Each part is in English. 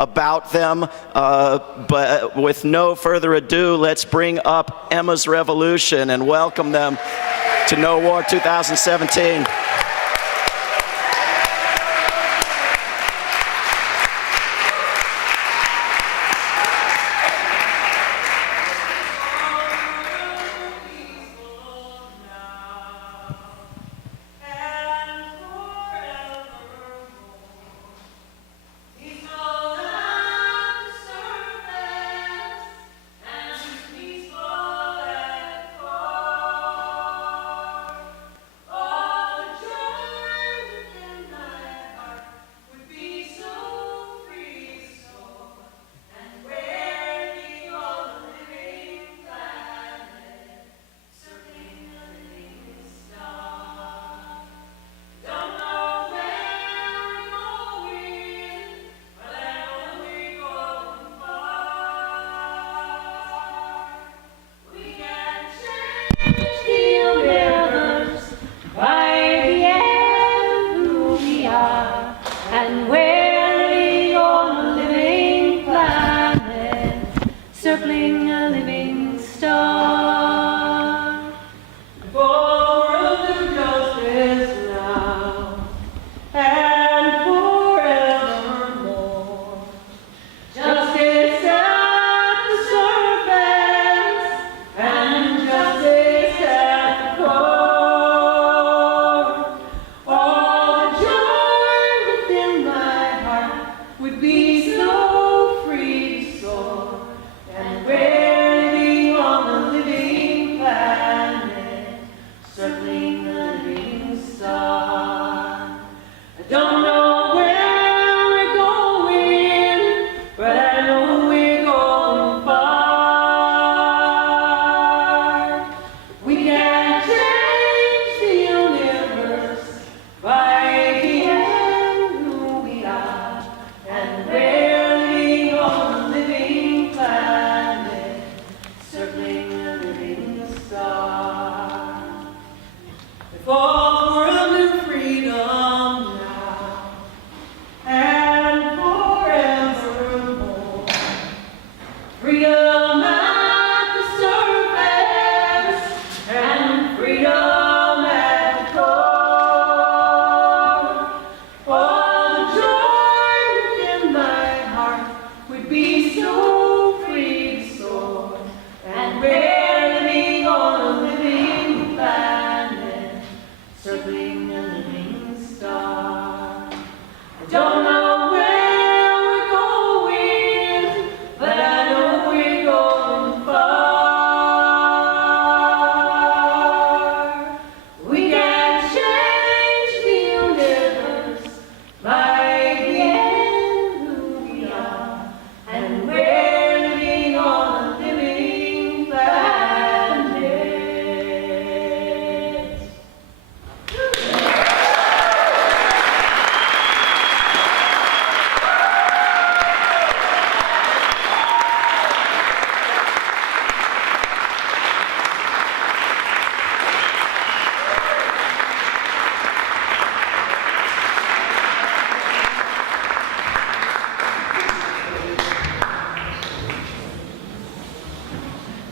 about them. But with no further ado, let's bring up Emma's Revolution and welcome them to No War 2017.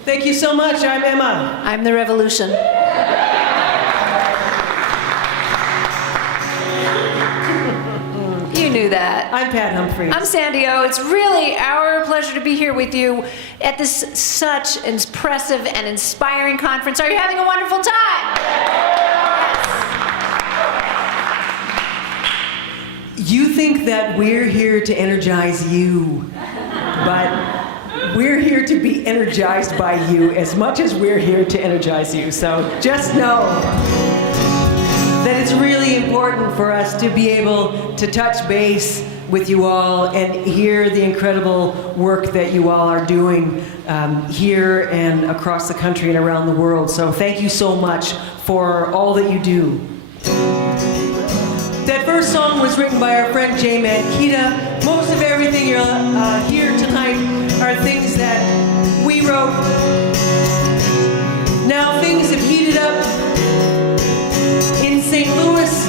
Thank you so much. I'm Emma. I'm the Revolution. You knew that. I'm Pat Humphries. I'm Sandy O. It's really our pleasure to be here with you at this such impressive and inspiring conference. Are you having a wonderful time? You think that we're here to energize you, but we're here to be energized by you as much as we're here to energize you. So just know that it's really important for us to be able to touch base with you all and hear the incredible work that you all are doing here and across the country and around the world. So thank you so much for all that you do. That first song was written by our friend Jay Mankita. Most of everything you'll hear tonight are things that we wrote. Now things have heated up in St. Louis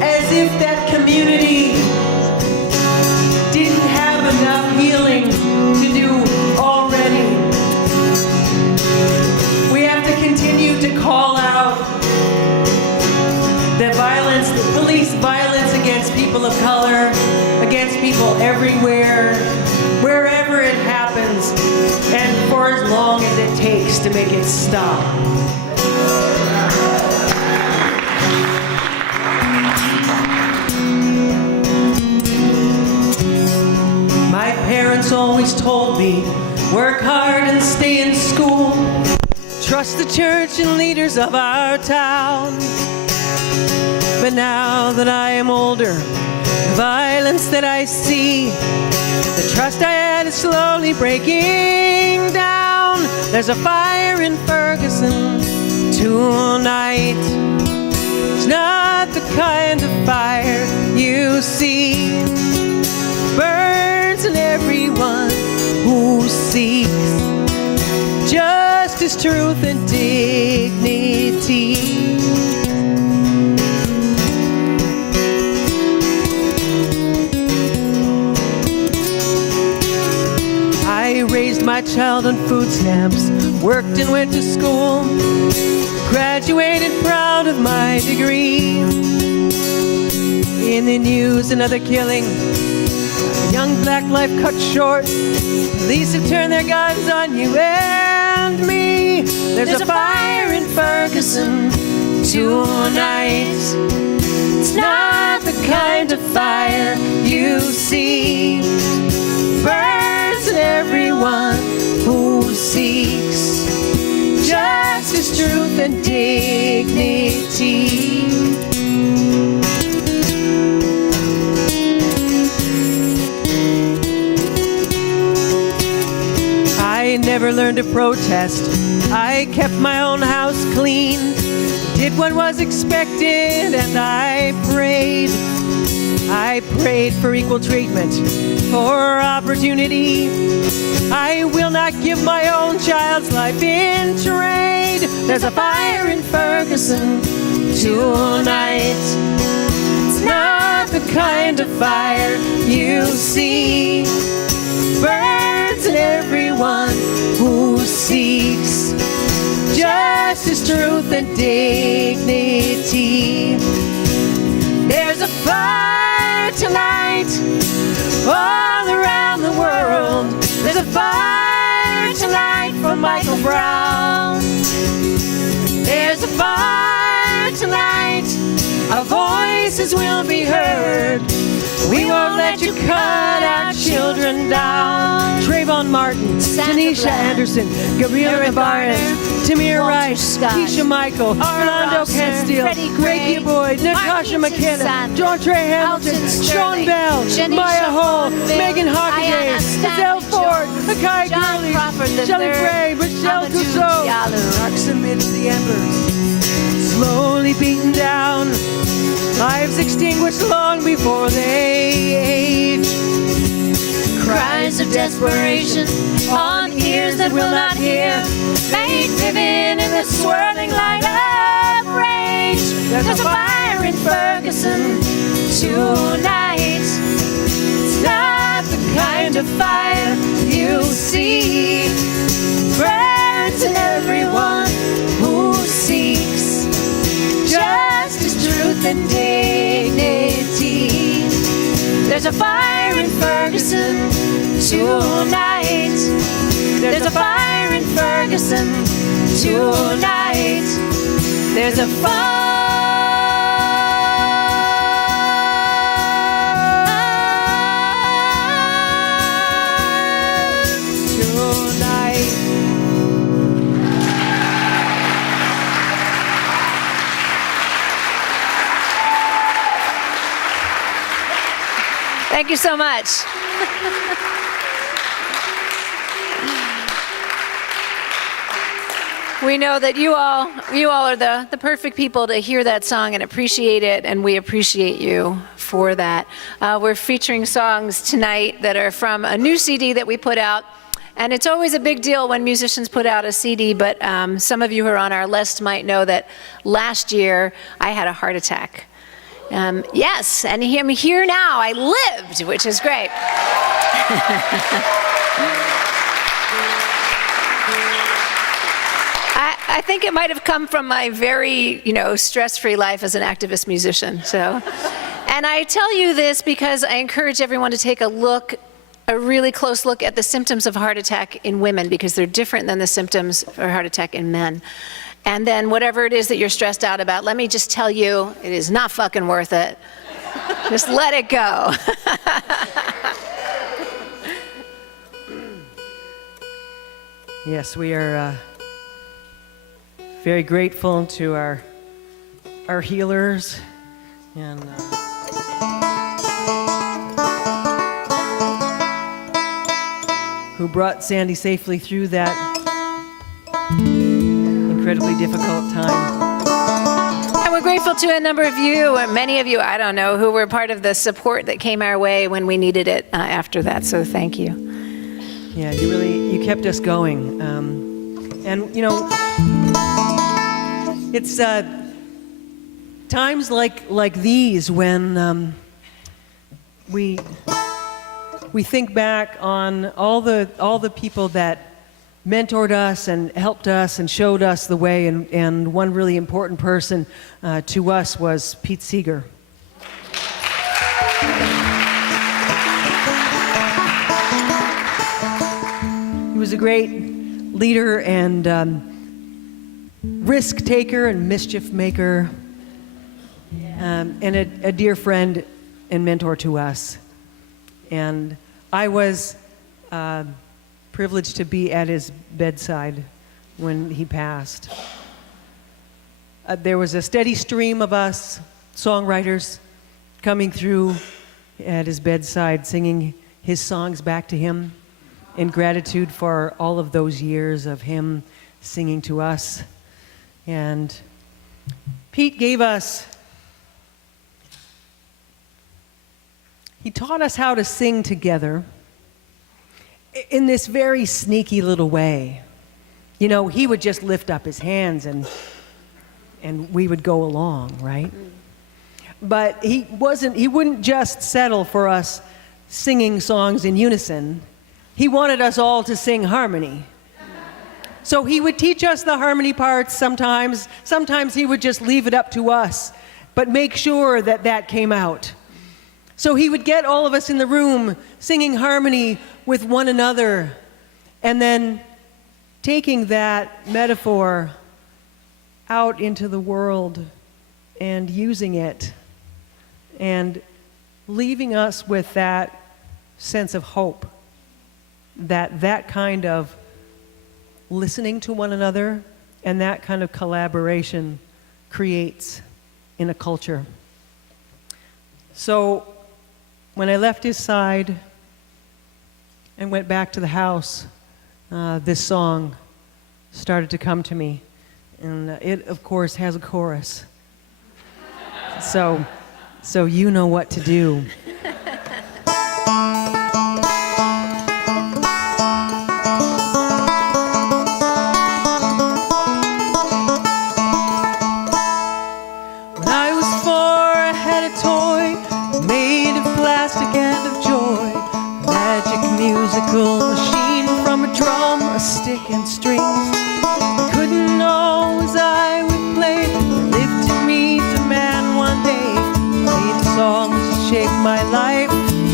as if that community didn't have revival everywhere, wherever it happens, and for as long as it takes to make it stop. My parents always told me, work hard and stay in school. Trust the church and leaders of our town. But now that I am older, the violence that I see, the trust I had is slowly breaking down. There's a fire in Ferguson tonight. It's not the kind of fire you see. Burns in everyone who seeks justice, truth, and dignity. I raised my child on food stamps, worked and went to school, graduated proud of my degree. In the news, another killing, a young black life cut short. Police have turned their guns on you and me. There's a fire in Ferguson tonight. It's not the kind of fire you see. Burns in everyone who seeks justice, truth, and dignity. I never learned to protest. I kept my own house clean, did what was expected, and I prayed. I prayed for equal treatment, for opportunity. I will not give my own child's life in trade. There's a fire in Ferguson tonight. It's not the kind of fire you see. Burns in everyone who seeks justice, truth, and dignity. There's a fire tonight all around the world. There's a fire tonight for Michael Brown. There's a fire tonight. Our voices will be heard. We won't let you cut our children down. Trayvon Martin, Tanisha Anderson, Gabriela Barnes, Tamir Rice, Keisha Michael, Orlando Castile, Reiki Boyd, Natasha McKenna, John Trey Hamilton, Sean Bell, Maya Hall, Megan Hockaday, Giselle Ford, Akai Gurley, Shelley Frey, Michelle Cousseau, rocks amidst the embers, slowly beaten down. Lives extinguished long before they age. Cries of desperation on ears that will not hear, made vivid in the swirling light of rage. There's a fire in Ferguson tonight. It's not the kind of fire you see. Burns in everyone who seeks justice, truth, and dignity. There's a fire in Ferguson tonight. There's a fire in Ferguson tonight. There's a fire tonight. Thank you so much. We know that you all are the perfect people to hear that song and appreciate it, and we appreciate you for that. We're featuring songs tonight that are from a new CD that we put out, and it's always a big deal when musicians put out a CD, but some of you who are on our list might know that last year I had a heart attack. Yes, and I'm here now. I lived, which is great. I think it might have come from my very, stress-free life as an activist musician. So, And I tell you this because I encourage everyone to take a really close look at the symptoms of heart attack in women, because they're different than the symptoms for heart attack in men. And then whatever it is that you're stressed out about, let me just tell you, it is not fucking worth it. Just let it go. Yes, we are very grateful to our healers and who brought Sandy safely through that incredibly difficult time. And we're grateful to a number of you, or many of you, I don't know, who were part of the support that came our way when we needed it after that. So thank you. Yeah, you kept us going. And, you know, it's times like these when we think back on all the people that mentored us and helped us and showed us the way, and one really important person to us was Pete Seeger. He was a great leader and risk taker and mischief maker, and a dear friend and mentor to us. And I was privileged to be at his bedside when he passed. There was a steady stream of us songwriters coming through at his bedside, singing his songs back to him in gratitude for all of those years of him singing to us. And Pete he taught us how to sing together in this very sneaky little way. You know, he would just lift up his hands and we would go along, right? But he wouldn't just settle for us singing songs in unison. He wanted us all to sing harmony. So he would teach us the harmony parts sometimes. Sometimes he would just leave it up to us, but make sure that came out. So he would get all of us in the room singing harmony with one another, and then taking that metaphor out into the world and using it and leaving us with that sense of hope that kind of listening to one another and that kind of collaboration creates in a culture. So when I left his side and went back to the house, this song started to come to me. And it, of course, has a chorus. So you know what to do. When I was 4, I had a toy made of plastic and of joy. A magic musical machine from a drum, a stick and strings. I couldn't know as I would play, live to meet a man one day. Played songs that shaped my life,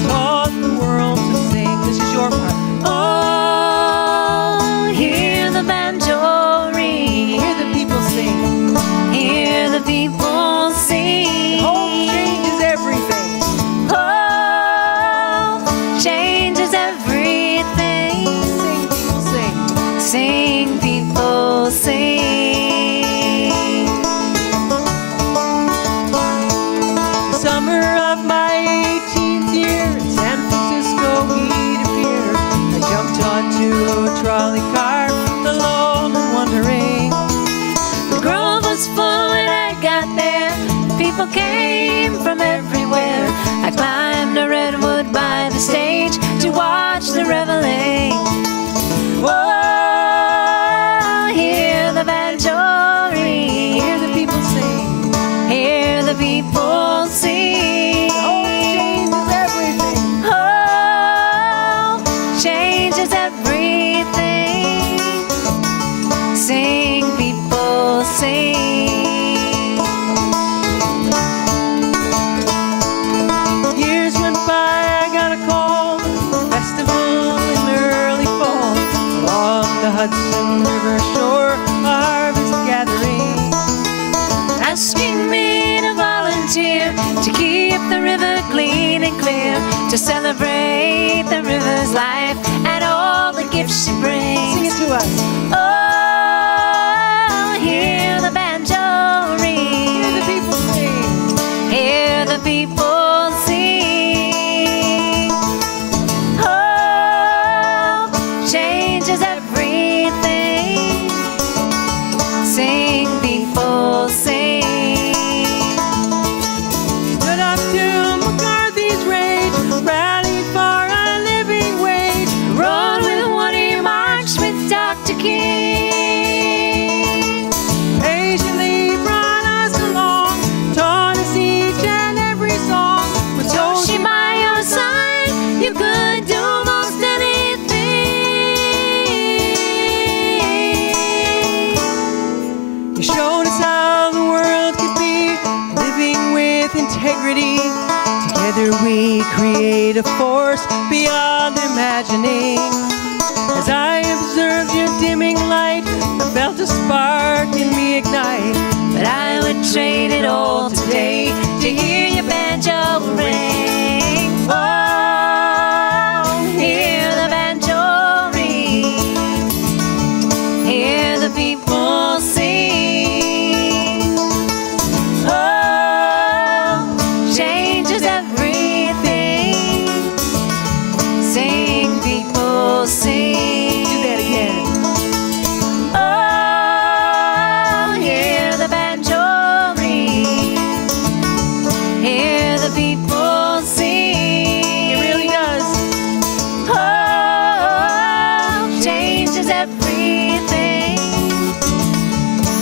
taught the world to sing. This is your part. Oh, hear the banjo ring. Hear the people sing. Hear the people sing. Hope changes everything. Oh, changes everything. Sing, people sing. Sing, people, sing. The summer of my 18th year in San Francisco he'd appear. I jumped onto a trolley car, alone and wondering. The grove was full when I got there. People came from everywhere. I climbed a redwood by the stage to watch the reveille. Oh, hear the banjo ring. Hear the people sing. Hear the people sing. Oh, changes everything. Oh, changes everything. Sing, people, sing. integrity. Together we create a force beyond imagining. As I observed your dimming light, I felt a spark in me ignite. But I would trade it all today to hear your banjo ring. Oh, hear the banjo ring. Hear the people sing. Oh, changes everything. Sing, people, sing. Do that again. Oh, hear the banjo ring. Hear the people sing. It really does. Oh, changes everything.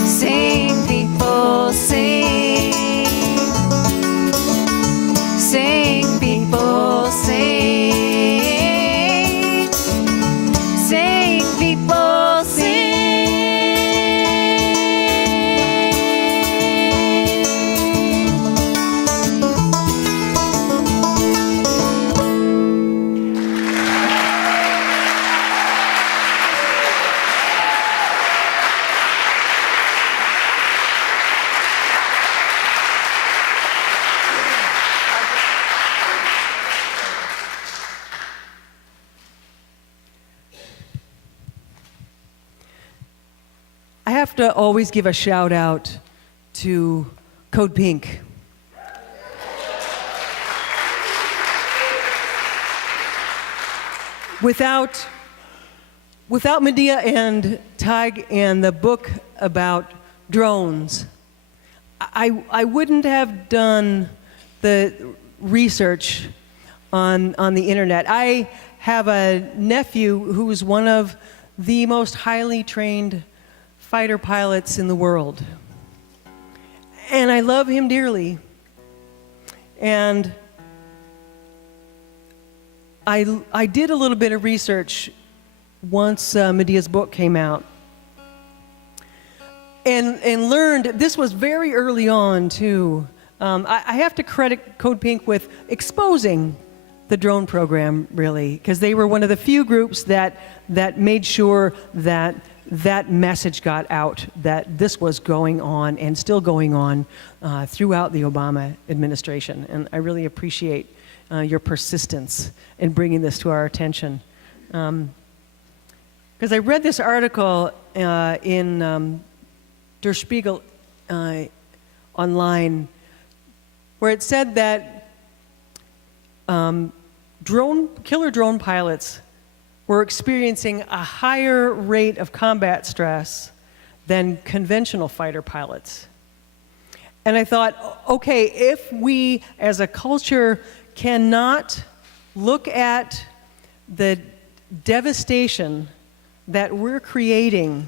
Sing, people, sing. Sing, people, sing. Sing, people, sing. I have to always give a shout out to Code Pink. Without Medea and Tig and the book about drones, I wouldn't have done the research on the internet. I have a nephew who's one of the most highly trained fighter pilots in the world. And I love him dearly. And I did a little bit of research once Medea's book came out. And learned, this was very early on too. I have to credit Code Pink with exposing the drone program, really, because they were one of the few groups that made sure that message got out, that this was going on and still going on throughout the Obama administration. And I really appreciate your persistence in bringing this to our attention. Because I read this article in Der Spiegel online, where it said that killer drone pilots were experiencing a higher rate of combat stress than conventional fighter pilots. And I thought, okay, if we as a culture cannot look at the devastation that we're creating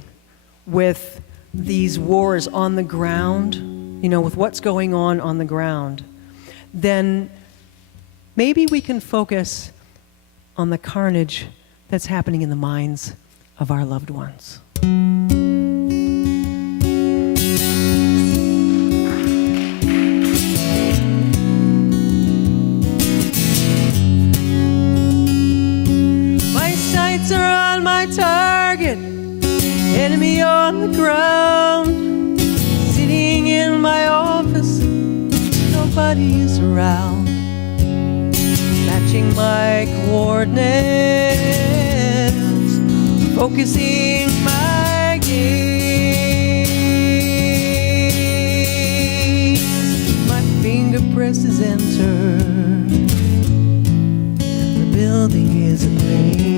with these wars on the ground, you know, with what's going on the ground, then maybe we can focus on the carnage that's happening in the minds of our loved ones. My sights are on my target, enemy on the ground, sitting in my office, nobody is around, matching my coordinates, focusing my gaze. My finger presses enter. The building is ablaze.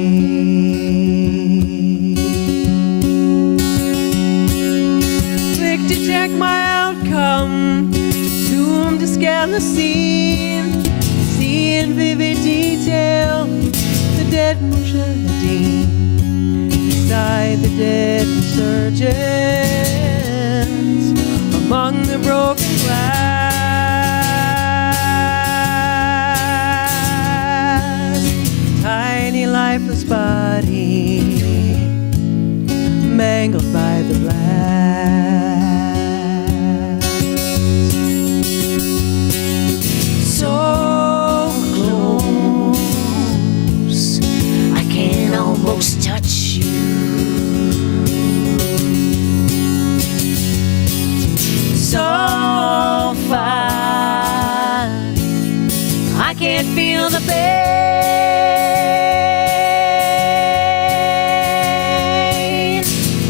Click to check my outcome. Zoom to scan the scene. See in vivid detail the dead mujahideen beside the dead insurgents among the broken glass. Tiny lifeless body mangled by the blast. touch you. So far, I can't feel the pain.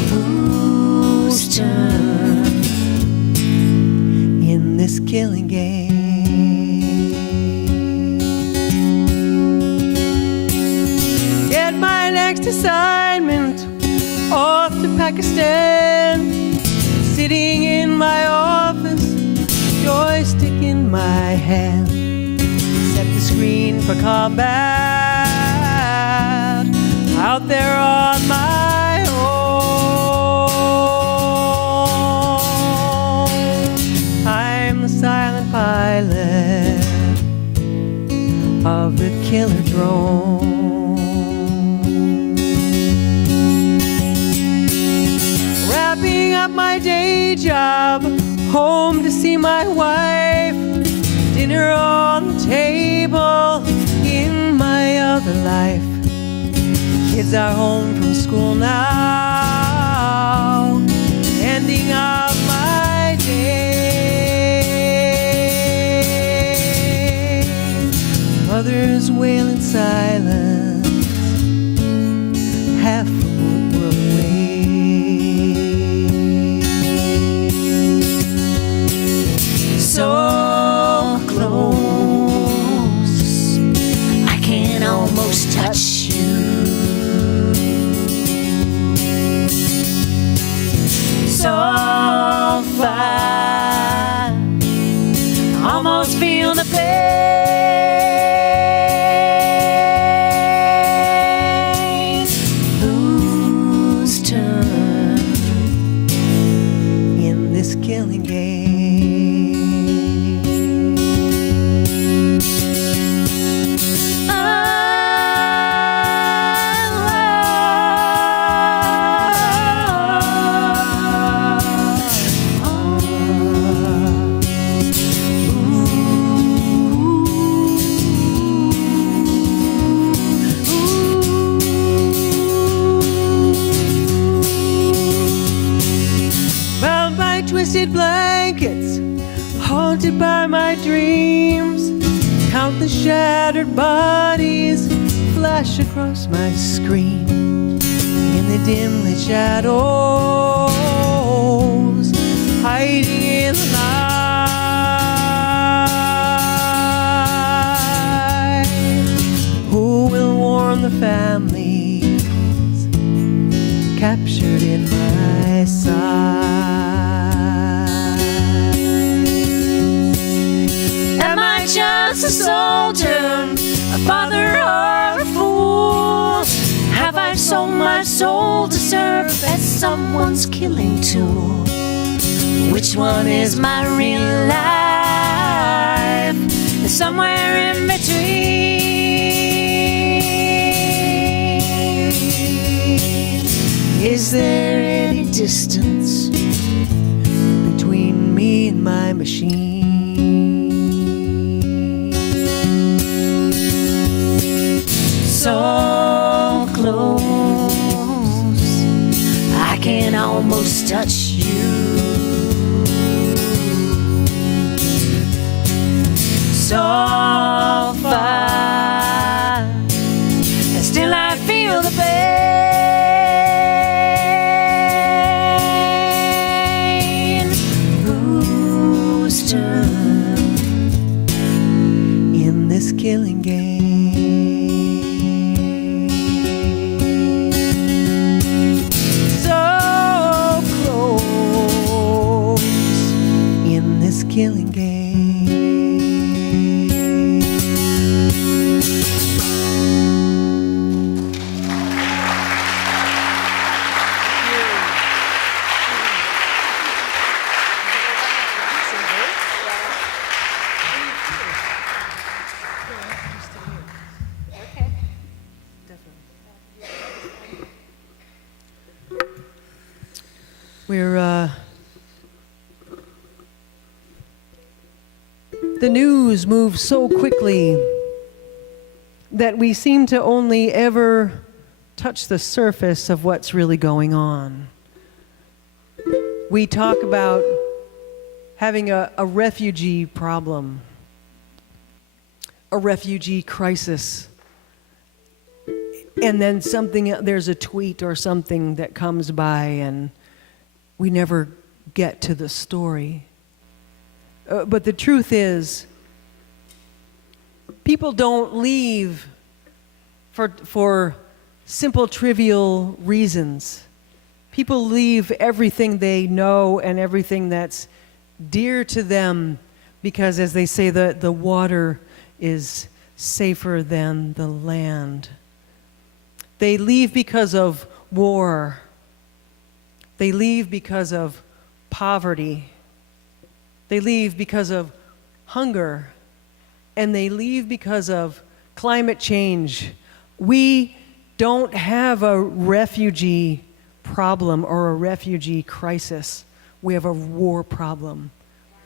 Whose turn In this killing game. Get my next assignment off to Pakistan. Sitting in my office, joystick in my hand. Set the screen for combat. Out there on my own. I'm the silent pilot of the killer drone. Wrapping up my day job, home to see my wife, dinner on the table in my other life. Kids are home from school now, ending of my day. Mothers wail in silence, half the world away. so close, I can almost touch you. So far, almost feel the pain. Whose turn In this killing game. Bound by twisted blankets, haunted by my dreams, countless shattered bodies flash across my screen. In the dim lit shadows, hiding in the night. Who will warn the families captured in my sight? Am I just a soldier, a father or a fool? Have I sold my soul to serve as someone's killing tool? Which one is my real life? Somewhere in between. Is there any distance between me and my machine? So close, I can almost touch you. So far, and still I feel the pain. Whose turn In this killing game. So close in this killing game. We're the news moves so quickly that we seem to only ever touch the surface of what's really going on. We talk about having a refugee problem, a refugee crisis, and then there's a tweet or something that comes by and we never get to the story. But the truth is, people don't leave for simple, trivial reasons. People leave everything they know and everything that's dear to them because, as they say, the water is safer than the land. They leave because of war. They leave because of poverty. They leave because of hunger. And they leave because of climate change. We don't have a refugee problem or a refugee crisis. We have a war problem,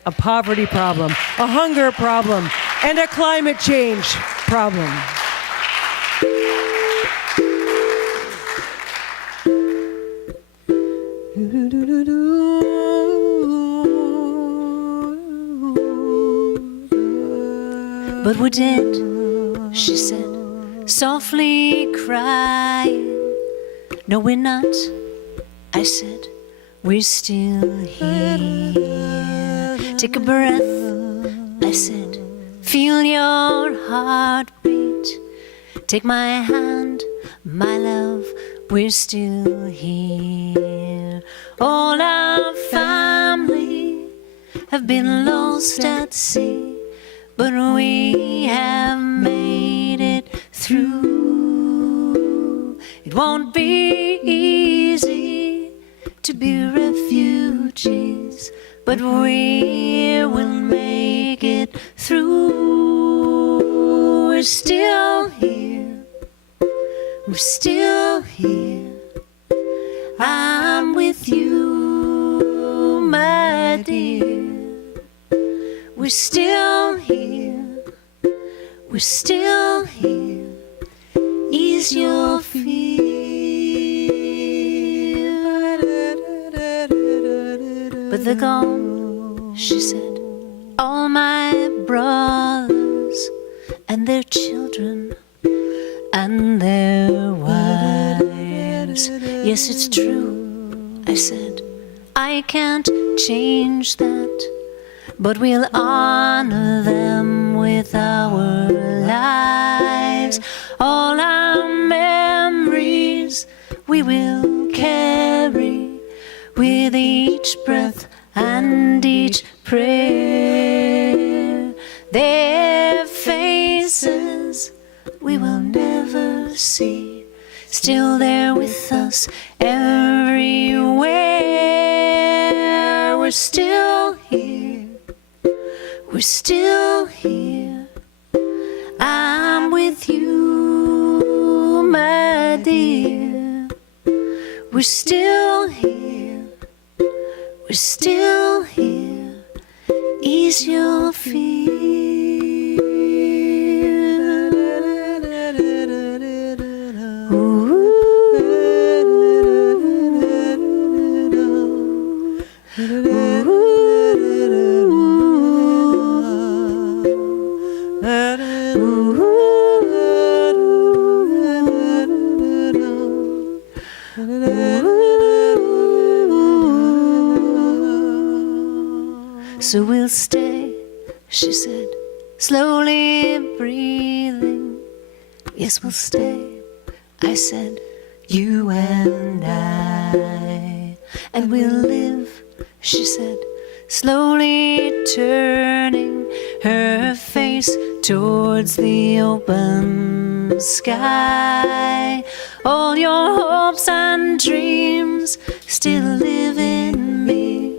a poverty problem, a hunger problem, and a climate change problem. But we're dead, she said, softly crying. No, we're not, I said, we're still here. Take a breath, I said, feel your heartbeat. Take my hand, my love, we're still here. All our family have been lost at sea, but we have made it through. It won't be easy to be refugees, but we will make it through. We're still here. We're still here. I'm with you, my dear. We're still here. We're still here. Ease your fear. But they're gone, she said. All my brothers and their children and their wives. Yes, it's true, I said. I can't change that, but we'll honor them with our lives. All our memories we will carry with each breath and each prayer. Their faces we will never see, still they're with us everywhere. We're still here. We're still here. I'm with you, my dear. We're still here. We're still here. Ease your fear. So we'll stay, she said, slowly breathing. Yes, we'll stay, I said, you and I. And we'll live, she said, slowly turning her face towards the open sky. All your hopes and dreams still live in me,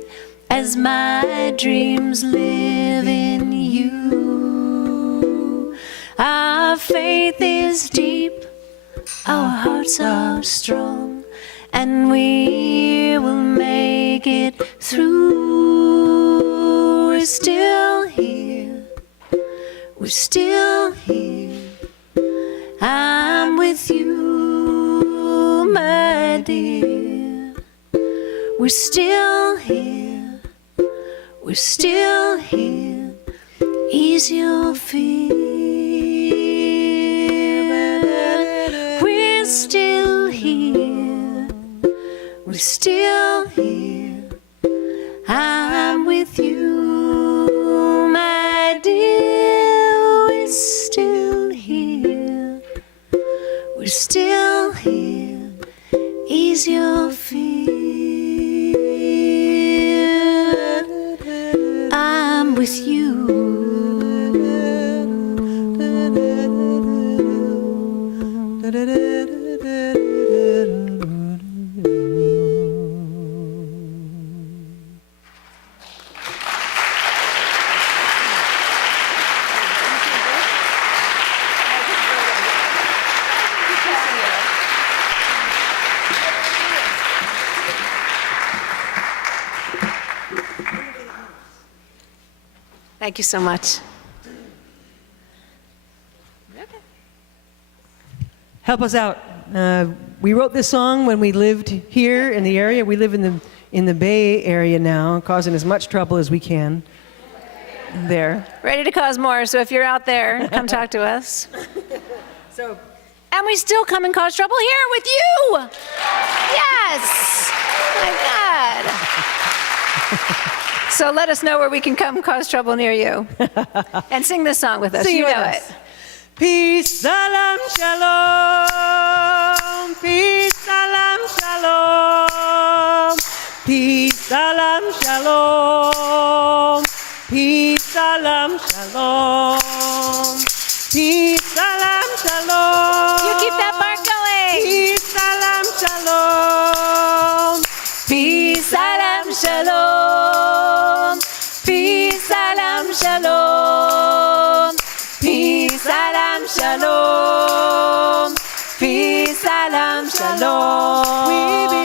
as my dreams live in you. Our faith is deep, our hearts are strong, and we will make it through. We're still here. We're still here. I'm with you, We're still here. We're still here. Ease your fear. We're still here. We're still here. I'm with you, my dear. We're still here. We're still here. Ease your fear. I'm with you. Thank you so much. Help us out. We wrote this song when we lived here in the area. We live in the Bay Area now, causing as much trouble as we can there. Ready to cause more, so if you're out there, come talk to us. And we still come and cause trouble here with you. Yes. My God. So let us know where we can come cause trouble near you. And sing this song with us. Sing you it know with it. us. Peace, salam, shalom. Peace, salam, shalom. Peace, salam, shalom. Peace, salam, shalom. Peace, salam, shalom. You keep that part going. Peace, salam, shalom. Peace, salam, shalom. Peace, salam, shalom. Peace, salam, shalom. Peace, salam, shalom. We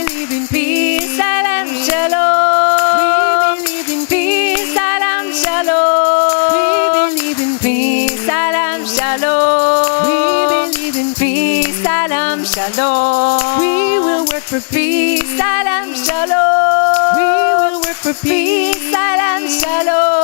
believe in Peace, salam, peace. shalom. We believe in Peace, salam, We shalom. believe in Peace, salam, shalom. We believe in Peace, salam, shalom. We will work for Peace, peace. salam, shalom. We will work for Peace, peace. salam, shalom.